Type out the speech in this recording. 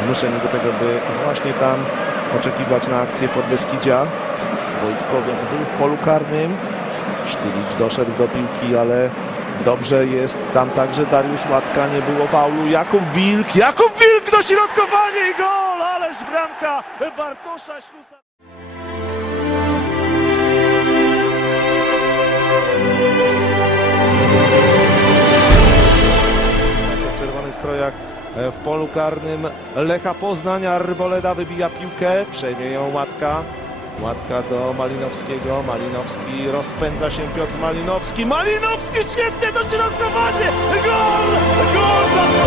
zmuszeni do tego, by właśnie tam oczekiwać na akcję Podbeskidzia. Wojtkowiak był w polu karnym. Sztylicz doszedł do piłki, ale dobrze jest tam także Dariusz Łatka, nie było faulu. Jakub Wilk, Jakub Wilk, dośrodkowanie i gol! Ależ bramka Bartosza Ślusa. W polu karnym Lecha Poznań, Arboleda wybija piłkę, przejmie ją Łatka. Łatka do Malinowskiego, Malinowski rozpędza się Piotr Malinowski, Malinowski świetne dośrodkowanie! Gol! Gol!